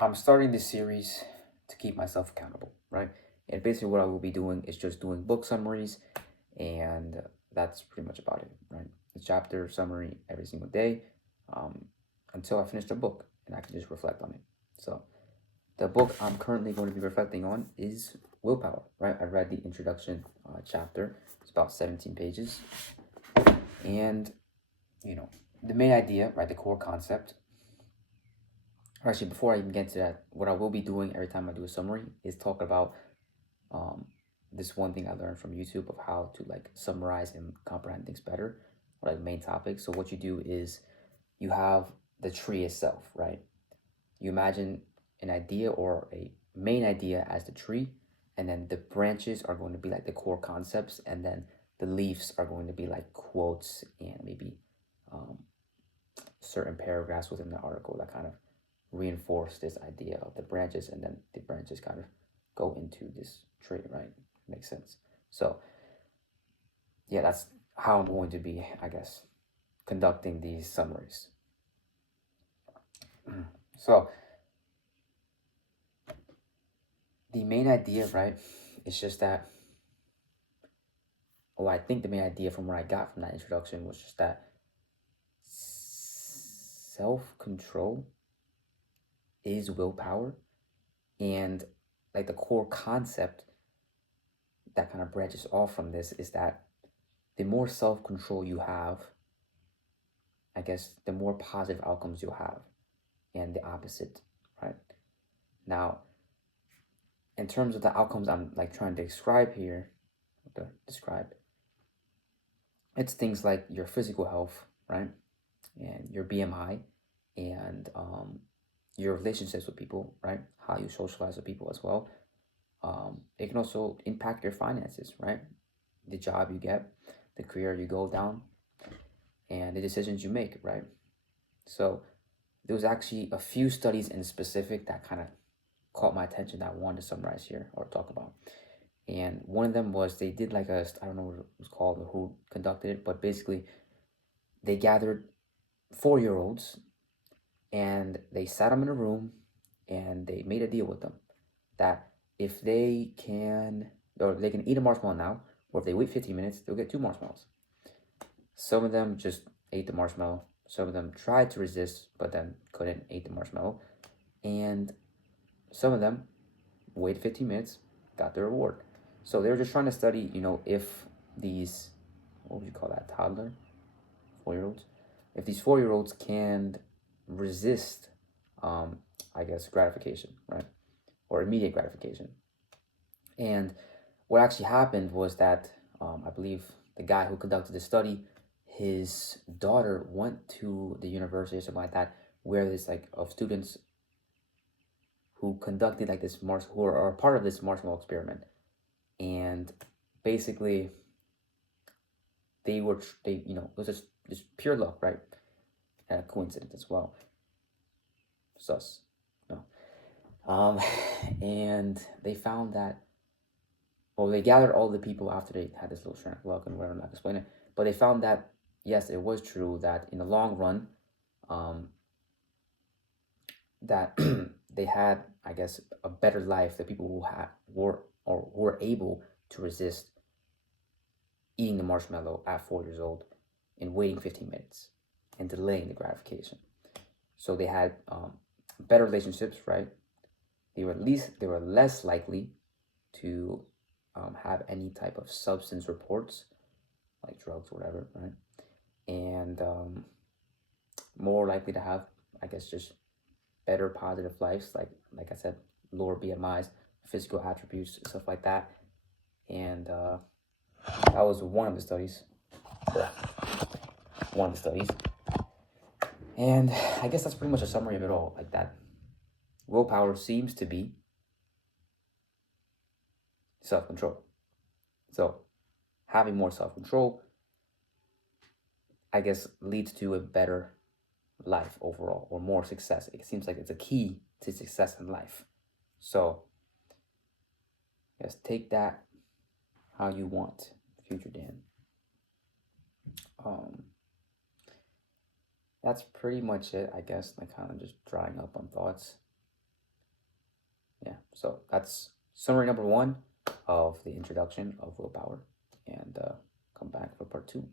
I'm starting this series to keep myself accountable, right? And basically, what I will be doing is just doing book summaries, and that's pretty much about it, right? A chapter summary every single day um, until I finish the book, and I can just reflect on it. So, the book I'm currently going to be reflecting on is Willpower, right? I read the introduction chapter, it's about 17 pages, and the main idea, right, the core concept. Actually, before I even get to that, what I will be doing every time I do a summary is talk about um, this one thing I learned from YouTube of how to like summarize and comprehend things better, or like main topics. So what you do is you have the tree itself, right? You imagine an idea or a main idea as the tree, and then the branches are going to be like the core concepts, and then the leaves are going to be like quotes and maybe um, certain paragraphs within the article that kind of reinforce this idea of the branches, and then the branches kind of go into this tree, right? Makes sense. So yeah, that's how I'm going to be, I guess, conducting these summaries. So the main idea, right, is just that, well, I think the main idea from what I got from that introduction was just that self-control is willpower, and like the core concept that kind of branches off from this is that the more self-control you have, I guess the more positive outcomes you'll have, and the opposite, right? Now, in terms of the outcomes I'm like trying to describe here, it's things like your physical health, right, and your BMI, and your relationships with people, right, how you socialize with people as well. It can also impact your finances, right, the job you get, the career you go down, and the decisions you make, right. So there was actually a few studies in specific that kind of caught my attention that I wanted to summarize here or talk about. And one of them was they did like I don't know what it was called or who conducted it, but basically they gathered 4-year-olds and they sat them in a room and they made a deal with them that if they can, or they can eat a marshmallow now, or if they wait 15 minutes, they'll get 2 marshmallows. Some of them just ate the marshmallow. Some of them tried to resist, but then couldn't eat the marshmallow. And some of them waited 15 minutes, got their reward. So they were just trying to study, if these, what would you call that, toddler, 4-year-olds, if these 4-year-olds can resist, I guess, gratification, right, or immediate gratification. And what actually happened was that I believe the guy who conducted the study, his daughter went to the university or something like that, where there's like of students who conducted like this who are part of this marshmallow experiment, and basically it was just pure luck, right, and a coincidence as well. Sus, no, and they found that, well, they gathered all the people after they had this little strand of luck and whatever, I'm not explaining it, but they found that yes, it was true that in the long run, um, that they had, I guess, a better life. The people who were able to resist eating the marshmallow at 4 years old and waiting 15 minutes and delaying the gratification. So they had better relationships, right? They were less likely to have any type of substance reports, like drugs or whatever, right? And more likely to have, I guess, just better positive lives, like I said, lower BMIs, physical attributes, stuff like that. And that was one of the studies. One of the studies. And I guess that's pretty much a summary of it all. Like that, willpower seems to be self-control. So having more self-control, I guess, leads to a better life overall, or more success. It seems like it's a key to success in life. So just take that how you want, future Dan. That's pretty much it, I guess. Like kind of just drawing up on thoughts. So that's summary number one of the introduction of willpower. And come back for part two.